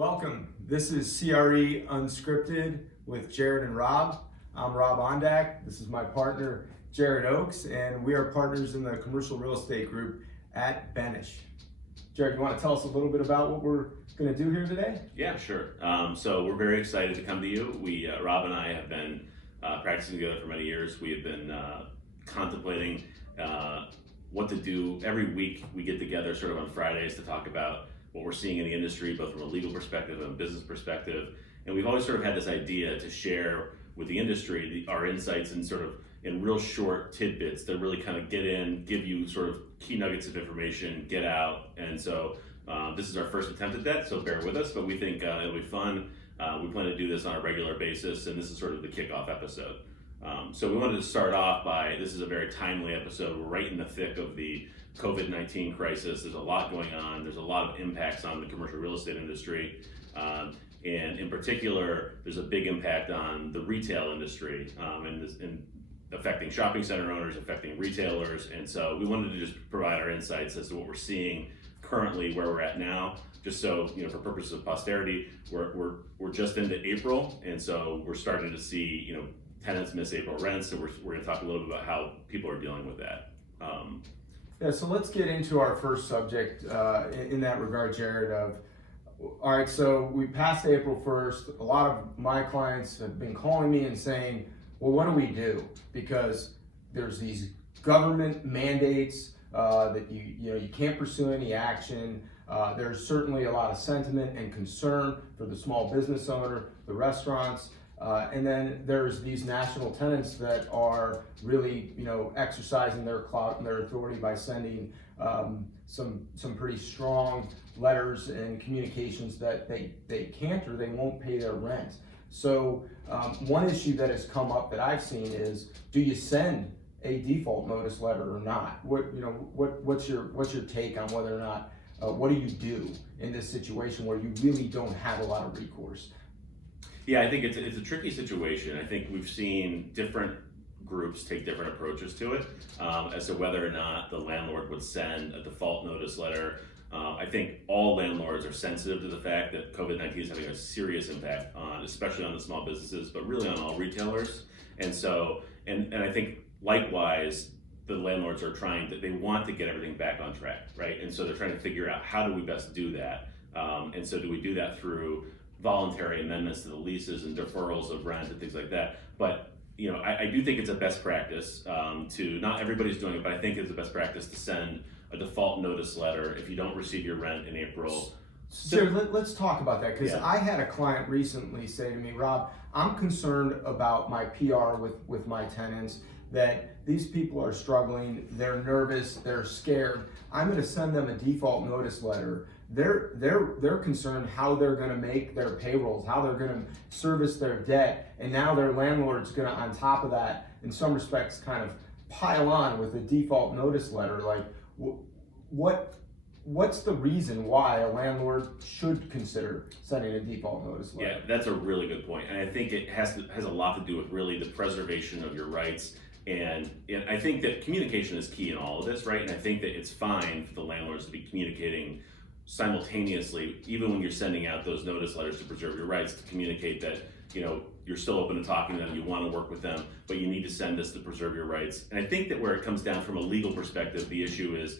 Welcome. This is CRE Unscripted with Jared and Rob. I'm Rob Ondak. This is my partner, Jared Oakes, and we are partners in the commercial real estate group at Benish. Jared, you want to tell us a little bit about what we're going to do here today? Yeah, sure. So we're very excited to come to you. Rob and I have been practicing together for many years. We have been contemplating what to do. Every week we get together sort of on Fridays to talk about what we're seeing in the industry, both from a legal perspective and a business perspective. And we've always sort of had this idea to share with the industry our insights and sort of in real short tidbits that really kind of get in, give you sort of key nuggets of information, get out. And so this is our first attempt at that, so bear with us, but we think it'll be fun. We plan to do this on a regular basis, and this is sort of the kickoff episode. So we wanted to start off by, this is a very timely episode. We're right in the thick of the COVID-19 crisis. There's a lot going on. There's a lot of impacts on the commercial real estate industry. And in particular, there's a big impact on the retail industry and affecting shopping center owners, affecting retailers. And so we wanted to just provide our insights as to what we're seeing currently, where we're at now. Just so, for purposes of posterity, we're just into April. And so we're starting to see, tenants miss April rents. So we're going to talk a little bit about how people are dealing with that. Yeah, so let's get into our first subject in that regard, Jared. All right, so we passed April 1st. A lot of my clients have been calling me and saying, well, what do we do? Because there's these government mandates that you can't pursue any action. There's certainly a lot of sentiment and concern for the small business owner, the restaurants, and then there's these national tenants that are really, exercising their clout and their authority by sending some pretty strong letters and communications that they can't or they won't pay their rent. So one issue that has come up that I've seen is, do you send a default notice letter or not? What's your take on whether or not? What do you do in this situation where you really don't have a lot of recourse? Yeah, I think it's a tricky situation. I think we've seen different groups take different approaches to it as to whether or not the landlord would send a default notice letter. I think all landlords are sensitive to the fact that COVID-19 is having a serious impact especially on the small businesses, but really on all retailers. And so, and I think likewise, the landlords are they want to get everything back on track, right? And so they're trying to figure out, how do we best do that? And so do we do that through voluntary amendments to the leases and deferrals of rent and things like that? But I do think it's a best practice not everybody's doing it, but I think it's a best practice to send a default notice letter if you don't receive your rent in April. So let's talk about that, because I had a client recently say to me, Rob, I'm concerned about my PR with my tenants, that these people are struggling, they're nervous, they're scared. I'm going to send them a default notice letter. They're concerned how they're going to make their payrolls, how they're going to service their debt, and now their landlord's going to, on top of that, in some respects, kind of pile on with a default notice letter. Like, what's the reason why a landlord should consider sending a default notice letter? Yeah, that's a really good point, and I think it has a lot to do with really the preservation of your rights. And I think that communication is key in all of this, right? And I think that it's fine for the landlords to be communicating simultaneously, even when you're sending out those notice letters to preserve your rights, to communicate that you're still open to talking to them, you want to work with them, but you need to send this to preserve your rights. And I think that where it comes down from a legal perspective, the issue is,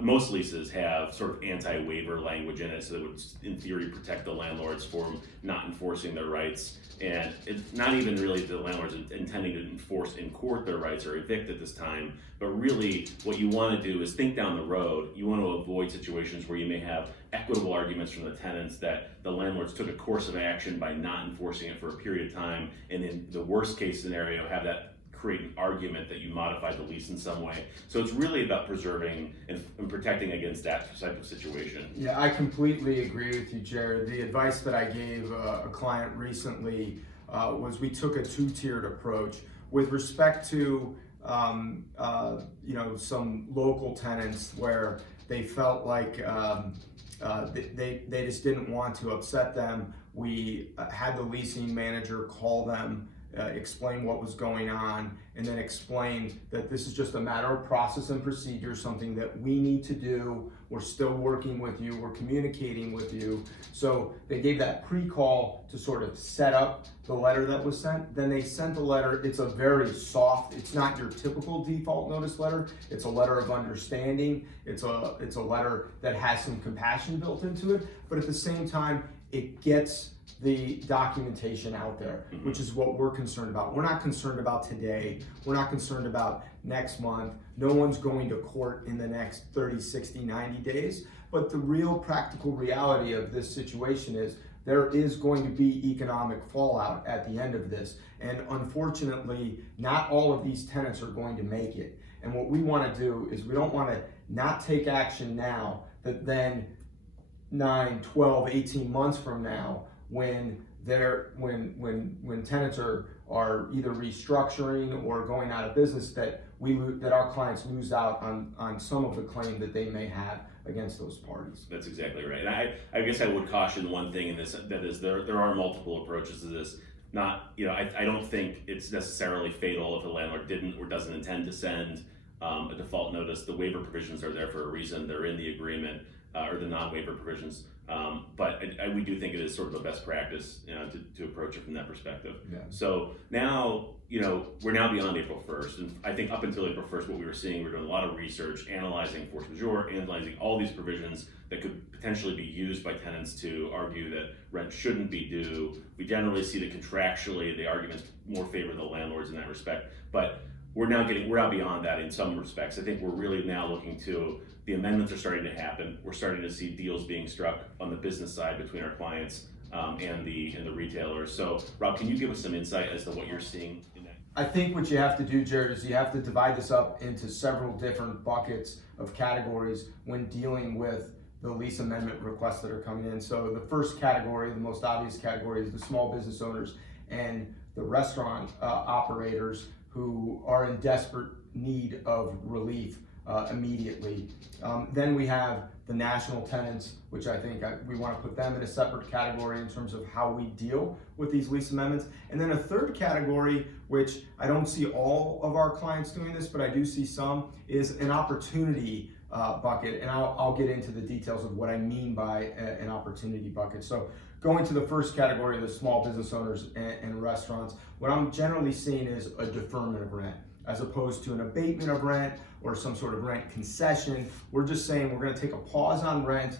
most leases have sort of anti-waiver language in it, so that would, in theory, protect the landlords from not enforcing their rights. And it's not even really the landlords intending to enforce in court their rights or evict at this time, but really what you want to do is think down the road. You want to avoid situations where you may have equitable arguments from the tenants that the landlords took a course of action by not enforcing it for a period of time, and in the worst case scenario, have that create an argument that you modified the lease in some way. So it's really about preserving and protecting against that type of situation. Yeah, I completely agree with you, Jared. The advice that I gave a client recently was we took a two-tiered approach with respect to some local tenants where they felt like they just didn't want to upset them. We had the leasing manager call them explain what was going on, and then explain that this is just a matter of process and procedure, something that we need to do. We're still working with you, we're communicating with you. So they gave that pre-call to sort of set up the letter that was sent. Then they sent the letter. It's a very soft, it's not your typical default notice letter. It's a letter of understanding. It's a letter that has some compassion built into it, but at the same time, it gets the documentation out there, which is what we're concerned about. We're not concerned about today. We're not concerned about next month. No one's going to court in the next 30, 60, 90 days. But the real practical reality of this situation is there is going to be economic fallout at the end of this. And unfortunately, not all of these tenants are going to make it. And what we want to do is we don't want to not take action now that then 9, 12, 18 months from now, when tenants are either restructuring or going out of business, that our clients lose out on some of the claim that they may have against those parties. That's exactly right. And I guess I would caution one thing in this, that is there are multiple approaches to this. Not, I don't think it's necessarily fatal if a landlord didn't or doesn't intend to send a default notice. The waiver provisions are there for a reason. They're in the agreement, or the non-waiver provisions. But we do think it is sort of a best practice to approach it from that perspective. Yeah. So now, we're now beyond April 1st. And I think up until April 1st, what we were seeing, we're doing a lot of research, analyzing force majeure, analyzing all these provisions that could potentially be used by tenants to argue that rent shouldn't be due. We generally see that contractually, the arguments more favor the landlords in that respect. But we're now beyond that in some respects. I think we're really now looking to, the amendments are starting to happen. We're starting to see deals being struck on the business side between our clients and the retailers. So Rob, can you give us some insight as to what you're seeing in that? I think what you have to do, Jared, is you have to divide this up into several different buckets of categories when dealing with the lease amendment requests that are coming in. So the first category, the most obvious category, is the small business owners and the restaurant operators who are in desperate need of relief immediately. Then we have the national tenants, which I think we want to put them in a separate category in terms of how we deal with these lease amendments. And then a third category, which I don't see all of our clients doing this, but I do see some, is an opportunity bucket. And I'll get into the details of what I mean by an opportunity bucket. So going to the first category, the small business owners and restaurants, what I'm generally seeing is a deferment of rent, as opposed to an abatement of rent or some sort of rent concession. We're just saying we're going to take a pause on rent.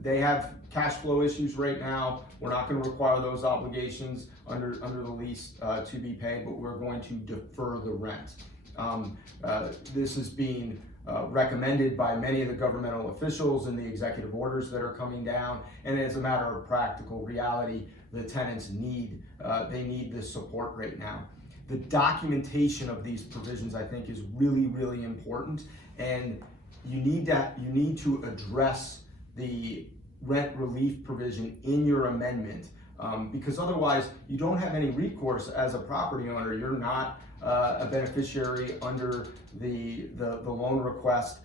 They have cash flow issues right now. We're not going to require those obligations under the lease to be paid, but we're going to defer the rent. This is being recommended by many of the governmental officials in the executive orders that are coming down, and as a matter of practical reality, the tenants need this support right now. The documentation of these provisions, I think, is really, really important, and you need to address the rent relief provision in your amendment, because otherwise you don't have any recourse as a property owner. You're not a beneficiary under the loan request.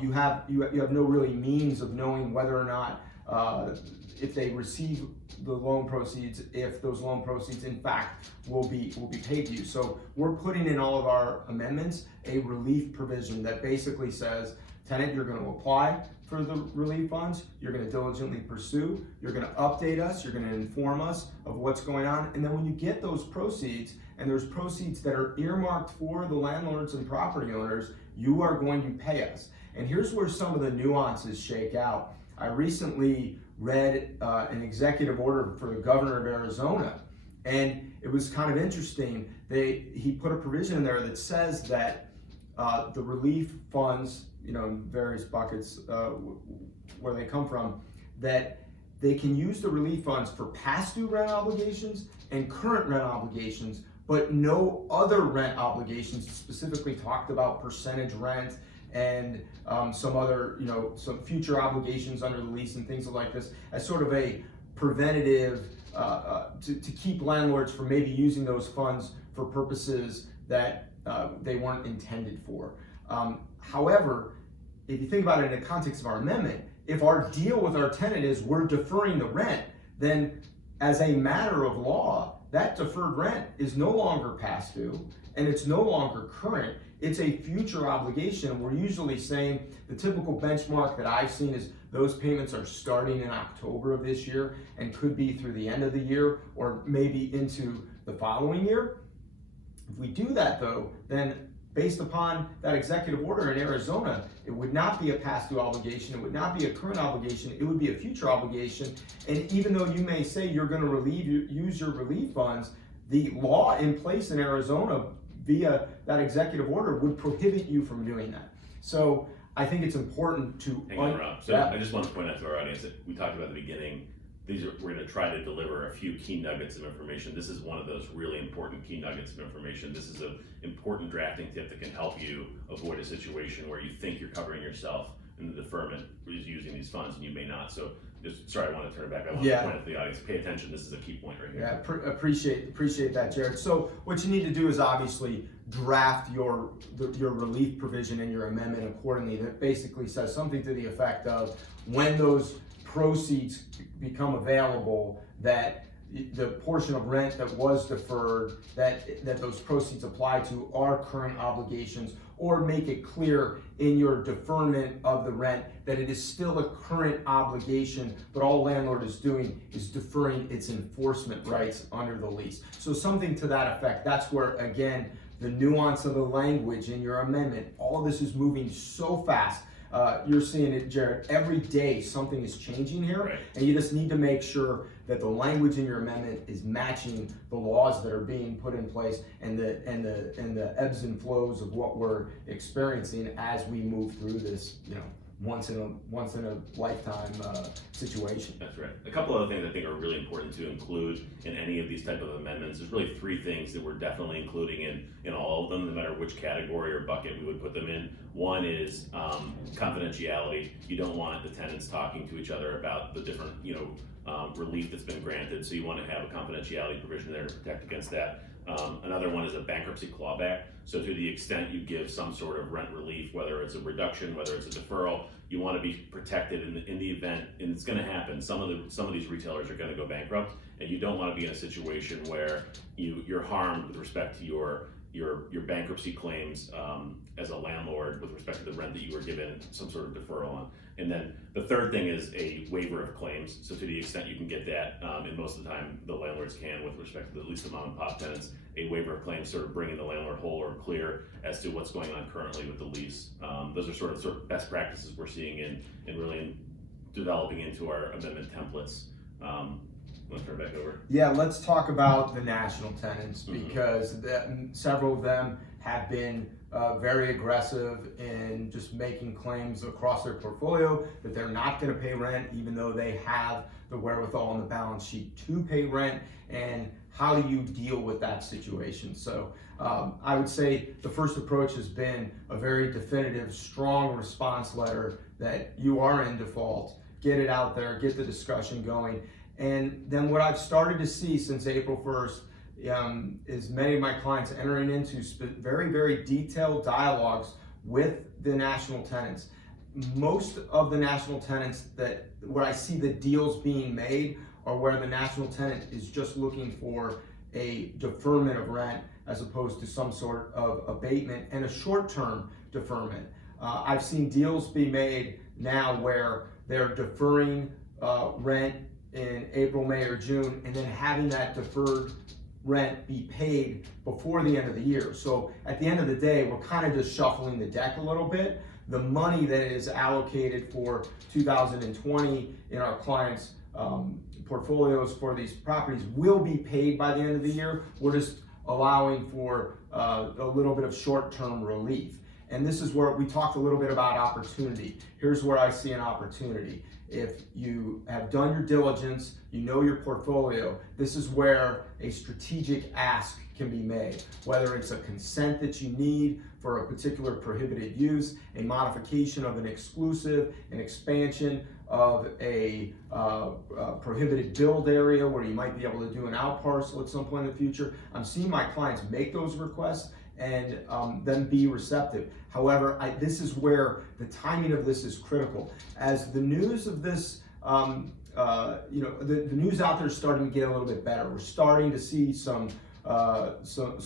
You have no really means of knowing whether or not if they receive the loan proceeds, if those loan proceeds in fact will be paid to you. So we're putting in all of our amendments a relief provision that basically says, tenant, you're going to apply for the relief funds, you're going to diligently pursue, you're going to update us, you're going to inform us of what's going on, and then when you get those proceeds, and there's proceeds that are earmarked for the landlords and property owners, you are going to pay us. And here's where some of the nuances shake out. I recently read an executive order for the governor of Arizona, and it was kind of interesting. He put a provision in there that says that the relief funds, in various buckets where they come from, that they can use the relief funds for past due rent obligations and current rent obligations, but no other rent obligations. Specifically talked about percentage rent and some other, some future obligations under the lease and things like this, as sort of a preventative to keep landlords from maybe using those funds for purposes that they weren't intended for. However, if you think about it in the context of our amendment, if our deal with our tenant is we're deferring the rent, then as a matter of law, that deferred rent is no longer past due and it's no longer current. It's a future obligation. We're usually saying the typical benchmark that I've seen is those payments are starting in October of this year and could be through the end of the year or maybe into the following year. If we do that though, then based upon that executive order in Arizona, it would not be a past due obligation, it would not be a current obligation, it would be a future obligation. And even though you may say you're going to use your relief funds, the law in place in Arizona via that executive order would prohibit you from doing that. So I think it's important to hang on, Rob. So I just want to point out to our audience that we talked about at the beginning. We're going to try to deliver a few key nuggets of information. This is one of those really important key nuggets of information. This is an important drafting tip that can help you avoid a situation where you think you're covering yourself and the deferment is using these funds and you may not. So sorry, I want to turn it back. I want to point out to the audience, pay attention. This is a key point right here. Yeah, appreciate that, Jared. So what you need to do is obviously draft your relief provision in your amendment accordingly that basically says something to the effect of when those proceeds become available, that the portion of rent that was deferred, that those proceeds apply to are current obligations, or make it clear in your deferment of the rent that it is still a current obligation, but all landlord is doing is deferring its enforcement rights under the lease. So something to that effect. That's where, again, the nuance of the language in your amendment, all of this is moving so fast. You're seeing it, Jared, every day something is changing here, right. And you just need to make sure that the language in your amendment is matching the laws that are being put in place and the ebbs and flows of what we're experiencing as we move through this, once in a lifetime situation. That's right. A couple other things I think are really important to include in any of these type of amendments. There's really three things that we're definitely including in all of them, no matter which category or bucket we would put them in. One is confidentiality. You don't want the tenants talking to each other about the different, relief that's been granted. So you want to have a confidentiality provision there to protect against that. Another one is a bankruptcy clawback. So to the extent you give some sort of rent relief, whether it's a reduction, whether it's a deferral, you want to be protected in the event, and it's going to happen. Some of these retailers are going to go bankrupt, and you don't want to be in a situation where you're harmed with respect to your bankruptcy claims as a landlord with respect to the rent that you were given some sort of deferral on. And then the third thing is a waiver of claims. So to the extent you can get that, and most of the time the landlords can with respect to at least the mom and pop tenants, a waiver of claims sort of bringing the landlord whole or clear as to what's going on currently with the lease. Those are sort of best practices we're seeing in really developing into our amendment templates. Let's turn it back over. Yeah, let's talk about the national tenants because several of them have been very aggressive in just making claims across their portfolio that they're not going to pay rent, even though they have the wherewithal on the balance sheet to pay rent. And how do you deal with that situation? So I would say the first approach has been a very definitive, strong response letter that you are in default. Get it out there, get the discussion going. And then what I've started to see since April 1st is many of my clients entering into very, very detailed dialogues with the national tenants. Most of the national tenants that where I see the deals being made are where the national tenant is just looking for a deferment of rent as opposed to some sort of abatement and a short-term deferment. I've seen deals be made now where they're deferring rent in April, May, or June, and then having that deferred rent be paid before the end of the year. So at the end of the day, we're kind of just shuffling the deck a little bit. The money that is allocated for 2020 in our clients' portfolios for these properties will be paid by the end of the year. We're just allowing for a little bit of short-term relief. And this is where we talked a little bit about opportunity. Here's where I see an opportunity. If you have done your diligence, you know your portfolio, this is where a strategic ask can be made. Whether it's a consent that you need for a particular prohibited use, a modification of an exclusive, an expansion of a prohibited build area where you might be able to do an out parcel at some point in the future. I'm seeing my clients make those requests and then be receptive. However, this is where the timing of this is critical. As the news of this the news out there is starting to get a little bit better. We're starting to see some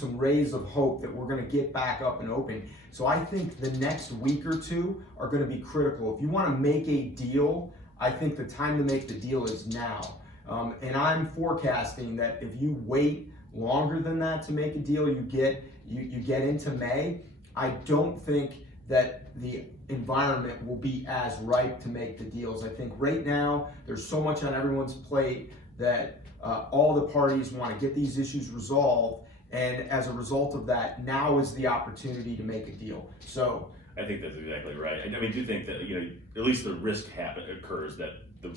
rays of hope that we're going to get back up and open. So I think the next week or two are going to be critical. If you want to make a deal, I think the time to make the deal is now. And I'm forecasting that if you wait longer than that to make a deal, you get into May. I don't think that the environment will be as ripe to make the deals. I think right now there's so much on everyone's plate that all the parties want to get these issues resolved, and as a result of that, now is the opportunity to make a deal. So I think that's exactly right. I mean, I do think that at least the risk occurs that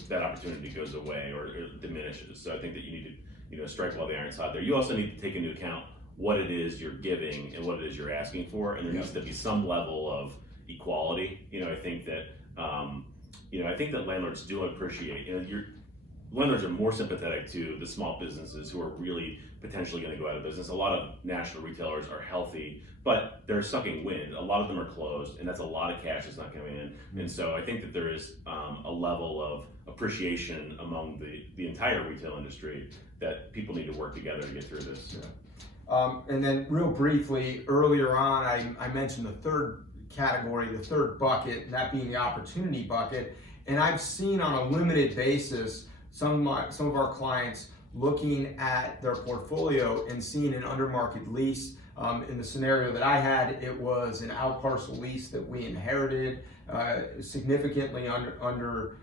that opportunity goes away or it diminishes. So I think that you need to strike while the iron's hot there. You also need to take into account what it is you're giving and what it is you're asking for, and there needs to be some level of equality. I think that I think that landlords do appreciate. Landlords are more sympathetic to the small businesses who are really potentially going to go out of business. A lot of national retailers are healthy, but they're sucking wind. A lot of them are closed, and that's a lot of cash that's not coming in. And so I think that there is a level of appreciation among the entire retail industry that people need to work together to get through this. Yeah. And then real briefly, earlier on, I mentioned the third category, the third bucket, and that being the opportunity bucket. And I've seen on a limited basis some of our clients looking at their portfolio and seeing an under market lease. In the scenario that I had, it was an out parcel lease that we inherited, significantly under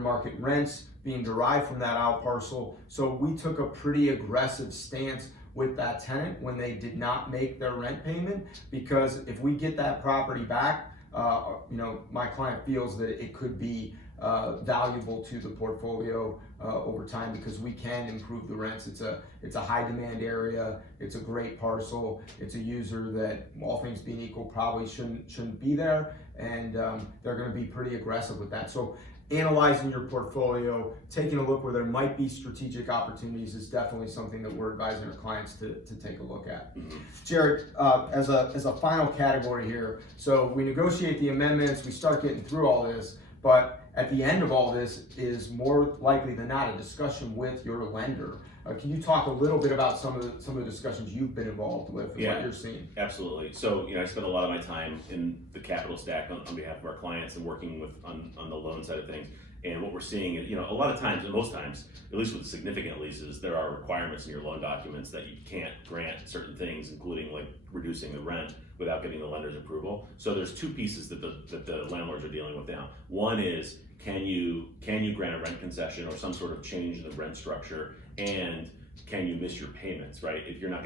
market rents being derived from that out parcel. So we took a pretty aggressive stance with that tenant when they did not make their rent payment, because if we get that property back, my client feels that it could be valuable to the portfolio over time, because we can improve the rents. It's a high demand area. It's a great parcel. It's a user that, all things being equal, probably shouldn't be there, and they're going to be pretty aggressive with that. So analyzing your portfolio, taking a look where there might be strategic opportunities is definitely something that we're advising our clients to take a look at. Jared, as a final category here, so we negotiate the amendments, we start getting through all this, but at the end of all this is more likely than not a discussion with your lender. Can you talk a little bit about some of the discussions you've been involved with and what you're seeing? Absolutely. So I spend a lot of my time in the capital stack on behalf of our clients and working on the loan side of things. And what we're seeing is, a lot of times, and most times, at least with significant leases, there are requirements in your loan documents that you can't grant certain things, including like reducing the rent without getting the lender's approval. So there's two pieces that the landlords are dealing with now. One is, can you grant a rent concession or some sort of change in the rent structure, and can you miss your payments, right? If you're not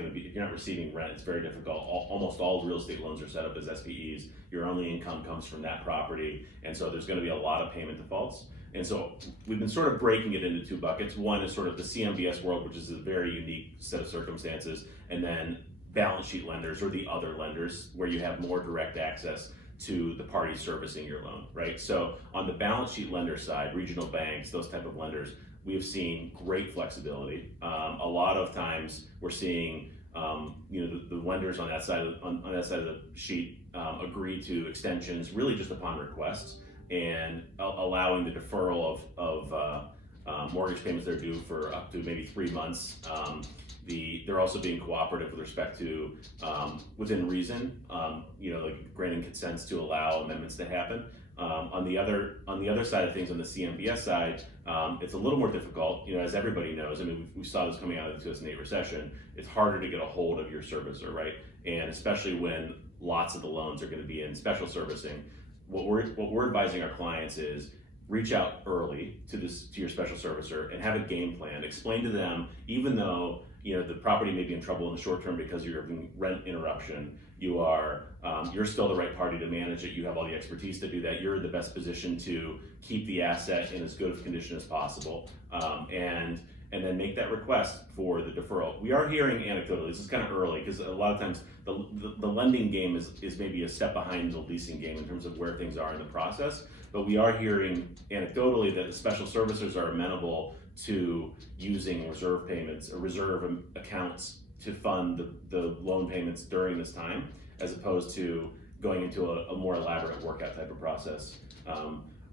receiving rent, it's very difficult. Almost all real estate loans are set up as SPEs. Your only income comes from that property, and so there's going to be a lot of payment defaults. And so we've been sort of breaking it into two buckets. One is sort of the CMBS world, which is a very unique set of circumstances, and then balance sheet lenders or the other lenders, where you have more direct access to the party servicing your loan, right? So on the balance sheet lender side, regional banks, those type of lenders, we have seen great flexibility. A lot of times we're seeing the lenders on that side of the sheet agree to extensions really just upon requests, and allowing the deferral of mortgage payments they're due for up to maybe 3 months. They're also being cooperative with respect to within reason, like granting consents to allow amendments to happen. On the other side of things, on the CMBS side, it's a little more difficult. As everybody knows, I mean, we saw this coming out of the 2008 recession. It's harder to get a hold of your servicer, right? And especially when lots of the loans are going to be in special servicing. What we're advising our clients is reach out early to your special servicer and have a game plan. Explain to them, even though the property may be in trouble in the short term because you're having rent interruption, you're still the right party to manage it. You have all the expertise to do that. You're in the best position to keep the asset in as good of condition as possible, and then make that request for the deferral. We are hearing anecdotally, this is kind of early, because a lot of times the lending game is maybe a step behind the leasing game in terms of where things are in the process, but we are hearing anecdotally that the special servicers are amenable to using reserve payments or reserve accounts to fund the loan payments during this time, as opposed to going into a more elaborate workout type of process.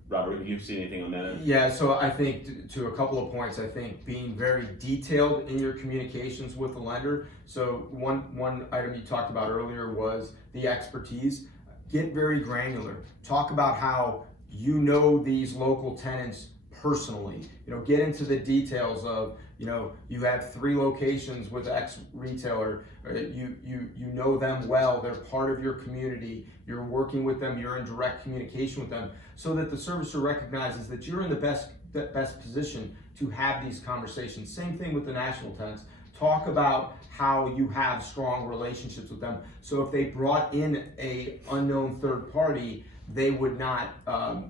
Robert, have you seen anything on that end? Yeah, so I think to a couple of points, I think being very detailed in your communications with the lender. So one item you talked about earlier was the expertise. Get very granular. Talk about how you know these local tenants personally. Get into the details of, you have 3 locations with X retailer. You know them well. They're part of your community. You're working with them. You're in direct communication with them, so that the servicer recognizes that you're in the best position to have these conversations. Same thing with the national tenants. Talk about how you have strong relationships with them. So if they brought in a unknown third party, they would not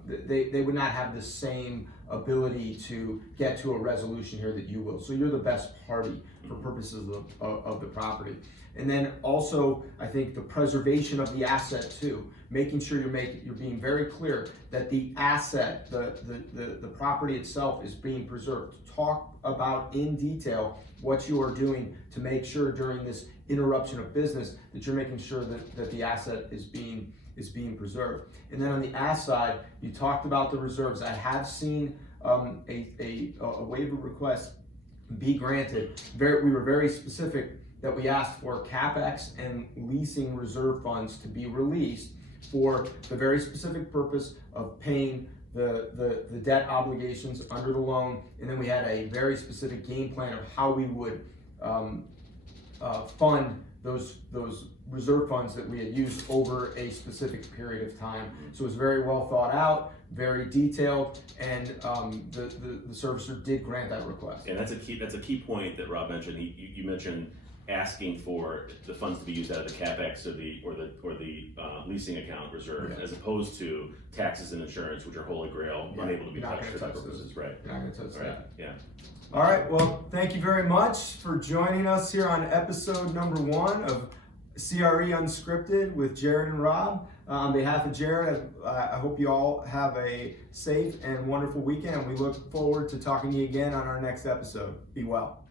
they would not have the same ability to get to a resolution here that you will. So you're the best party for purposes of the property. And then also, I think the preservation of the asset too, making sure you're being very clear that the asset, the property itself is being preserved. Talk about in detail what you are doing to make sure during this interruption of business that you're making sure that the asset is being preserved. And then on the ask side, you talked about the reserves. I have seen a waiver request be granted. We were very specific that we asked for CapEx and leasing reserve funds to be released for the very specific purpose of paying the debt obligations under the loan. And then we had a very specific game plan of how we would fund those reserve funds that we had used over a specific period of time. So it was very well thought out, very detailed, and the servicer did grant that request. And that's a key point that Rob mentioned. You mentioned asking for the funds to be used out of the CapEx or the leasing account reserve, as opposed to taxes and insurance, which are holy grail, unable to be touched for that purposes. Right. You're not going to touch that. Yeah. All right. Well, thank you very much for joining us here on episode number 1 of CRE Unscripted with Jared and Rob. On behalf of Jared, I hope you all have a safe and wonderful weekend, and we look forward to talking to you again on our next episode. Be well.